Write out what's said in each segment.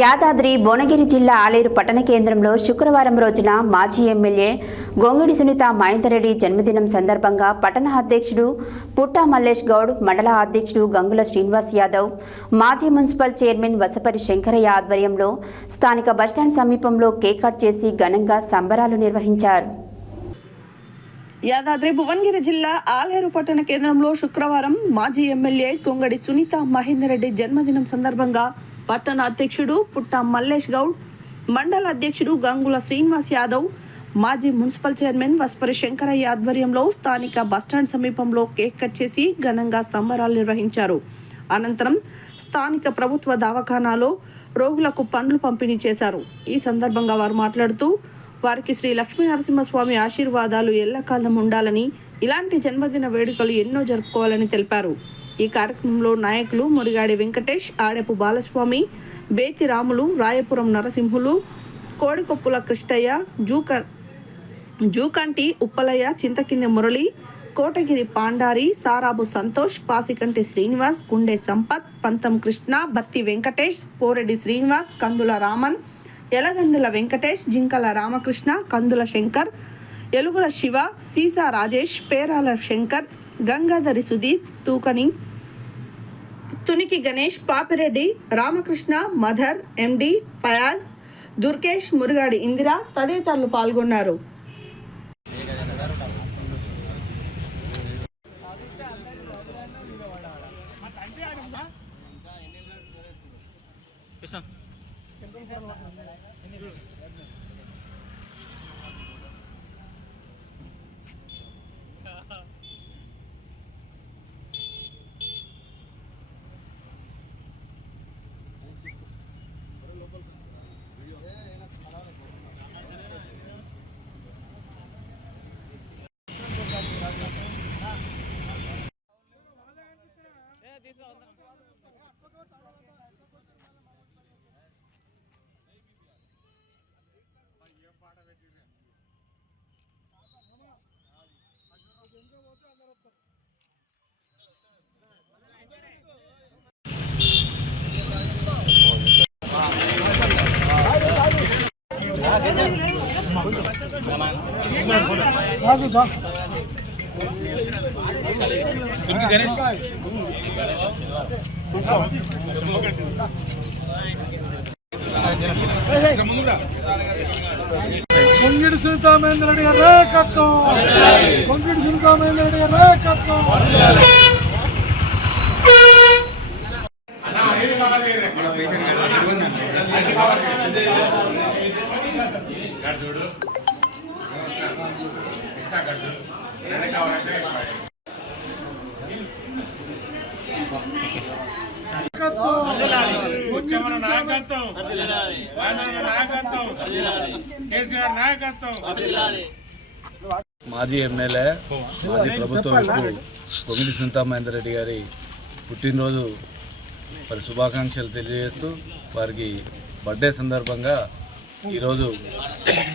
యాదాద్రి భువనగిరి జిల్లా ఆలేరు పట్టణ కేంద్రంలో శుక్రవారం రోజున మాజీ ఎమ్మెల్యే గొంగిడి సునీత మహేందర్ రెడ్డి జన్మదినం సందర్భంగా పట్టణ అధ్యక్షుడు పుట్టా మల్లేష్ గౌడ్, మండల అధ్యక్షుడు గంగుల శ్రీనివాస్ యాదవ్, మాజీ మున్సిపల్ చైర్మన్ వసపరి శంకరయ్య ఆధ్వర్యంలో స్థానిక బస్టాండ్ సమీపంలో కేక్ కట్ చేసి ఘనంగా సంబరాలు నిర్వహించారు. యాదాద్రి భువనగిరి జిల్లా ఆలేరు పట్టణ కేంద్రంలో శుక్రవారం మాజీ ఎమ్మెల్యే గొంగడి సునీత మహేందర్ రెడ్డి జన్మదినం సందర్భంగా పట్టణ అధ్యక్షుడు పుట్టా మల్లేష్ గౌడ్, మండల అధ్యక్షుడు గంగుల శ్రీనివాస్ యాదవ్, మాజీ మున్సిపల్ చైర్మన్ వసపరి శంకరయ్య ఆధ్వర్యంలో స్థానిక బస్టాండ్ సమీపంలో కేక్ కట్ చేసి ఘనంగా సంబరాలు నిర్వహించారు. అనంతరం స్థానిక ప్రభుత్వ దవాఖానాలో రోగులకు పండ్లు పంపిణీ చేశారు. ఈ సందర్భంగా వారు మాట్లాడుతూ వారికి శ్రీ లక్ష్మీ నరసింహస్వామి ఆశీర్వాదాలు ఎల్లకాలం ఉండాలని, ఇలాంటి జన్మదిన వేడుకలు ఎన్నో జరుపుకోవాలని తెలిపారు. ఈ కార్యక్రమంలో నాయకులు మురిగాడి వెంకటేష్, ఆడెపు బాలస్వామి, బేతి రాములు, రాయపురం నరసింహులు, కోడికొప్పుల కృష్ణయ్య, జూకంటి ఉప్పలయ్య, చింతకింది మురళి, కోటగిరి పాండారి, సారాబు సంతోష్, పాసికంటి శ్రీనివాస్, గుండె సంపత్, పంతం కృష్ణ, బత్తి వెంకటేష్, పోరెడ్డి శ్రీనివాస్, కందుల రామన్, ఎలగందుల వెంకటేష్, జింకల రామకృష్ణ, కందుల శంకర్, ఎలుగుల శివ, సీసా రాజేష్, పేరాల శంకర్, గంగాధరి సుధీర్, తునికి గణేష్, పాపిరెడ్డి, రామకృష్ణ, మధర్, ఎండి ఫయాజ్, దుర్గేష్, మురుగాడి ఇందిర తదితరులు పాల్గొన్నారు. గొంగిడి సునీత మహేందర్ రెడ్డి గారి నాయకత్వం, గొంగిడి సునీత మహేందర్ రెడ్డి గారి నాయకత్వం. మాజీ ఎమ్మెల్యే, మాజీ ప్రభుత్వ విప్పు గొంగిడి సునీత మహేందర్ రెడ్డి గారి పుట్టినరోజు మరి శుభాకాంక్షలు తెలియజేస్తూ వారికి బర్త్డే సందర్భంగా ఈరోజు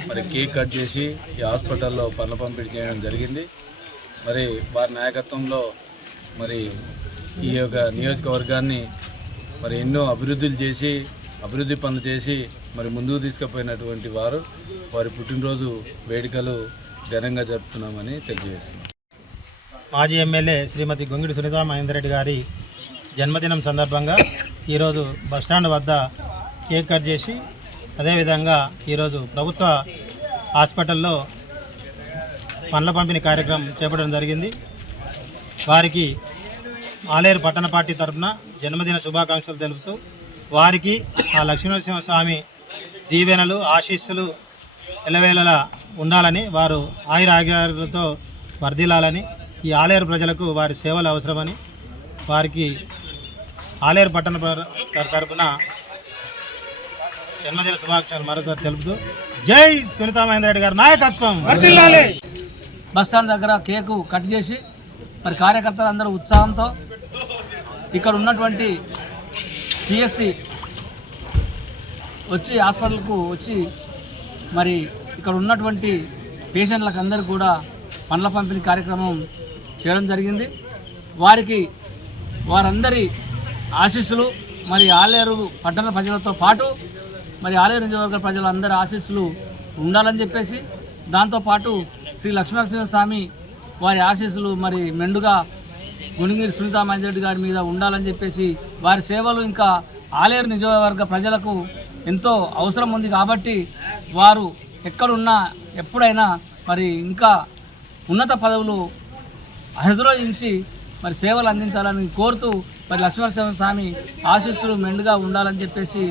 మరి కేక్ కట్ చేసి ఈ హాస్పిటల్లో పనులు పంపిణీ చేయడం జరిగింది. మరి వారి నాయకత్వంలో మరి ఈ యొక్క నియోజకవర్గాన్ని మరి ఎన్నో అభివృద్ధి పనులు చేసి మరి ముందుకు తీసుకుపోయినటువంటి వారి పుట్టినరోజు వేడుకలు ఘనంగా జరుపుతున్నామని తెలియజేస్తున్నాం. మాజీ ఎమ్మెల్యే శ్రీమతి గొంగిడి సునీత మహేందర్ రెడ్డి గారి జన్మదినం సందర్భంగా ఈరోజు బస్టాండ్ వద్ద కేక్ కట్ చేసి, అదేవిధంగా ఈరోజు ప్రభుత్వ హాస్పిటల్లో పండ్ల పంపిణీ కార్యక్రమం చేపట్టడం జరిగింది. వారికి ఆలేరు పట్టణ పార్టీ తరఫున జన్మదిన శుభాకాంక్షలు తెలుపుతూ వారికి ఆ లక్ష్మీనరసింహస్వామి దీవెనలు, ఆశీస్సులు ఎల్లవేళలా ఉండాలని, వారు ఆయురారోగ్యాలతో వర్ధిల్లాలని, ఈ ఆలేరు ప్రజలకు వారి సేవలు అవసరమని వారికి ఆలేరు పట్టణ తరఫున జన్మదిన శుభాకాంక్షలు మరొకసారి తెలుపుతూ జై సునీత మహేందర్ రెడ్డి గారి నాయకత్వం వర్ధిల్లాలి. బస్టాండ్ దగ్గర కేకు కట్ చేసి మరి కార్యకర్తలు అందరూ ఉత్సాహంతో ఇక్కడ ఉన్నటువంటి సిఎస్సి వచ్చి హాస్పిటల్కు వచ్చి మరి ఇక్కడ ఉన్నటువంటి పేషెంట్లకు అందరూ కూడా పండ్ల పంపిణీ కార్యక్రమం చేయడం జరిగింది. వారందరి ఆశీస్సులు మరి ఆలేరు పట్టణ ప్రజలతో పాటు మరి ఆలేరు నియోజకవర్గ ప్రజలందరి ఆశీస్సులు ఉండాలని చెప్పేసి, దాంతోపాటు శ్రీ లక్ష్మీనరసింహస్వామి వారి ఆశీస్సులు మరి మెండుగా గుణగిరి సునీతా మహేందర్ రెడ్డి గారి మీద ఉండాలని చెప్పేసి, వారి సేవలు ఇంకా ఆలేరు నియోజకవర్గ ప్రజలకు ఎంతో అవసరం ఉంది కాబట్టి వారు ఎక్కడున్నా ఎప్పుడైనా మరి ఇంకా ఉన్నత పదవులు అధిరోహించి మరి సేవలు అందించాలని కోరుతూ మరి లక్ష్మీనరసింహస్వామి ఆశీస్సులు మెండుగా ఉండాలని చెప్పేసి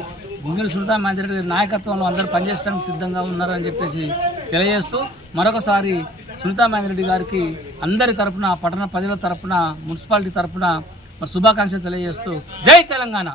గుంగిరి సునీతా మహేందర్ రెడ్డి నాయకత్వంలో అందరూ పనిచేయడానికి సిద్ధంగా ఉన్నారని చెప్పేసి తెలియజేస్తూ మరొకసారి సునీతా మహేందర్ రెడ్డి గారికి అందరి తరపున, పట్టణ ప్రజల తరపున, మున్సిపాలిటీ తరపున మరి శుభాకాంక్షలు తెలియజేస్తూ జై తెలంగాణ.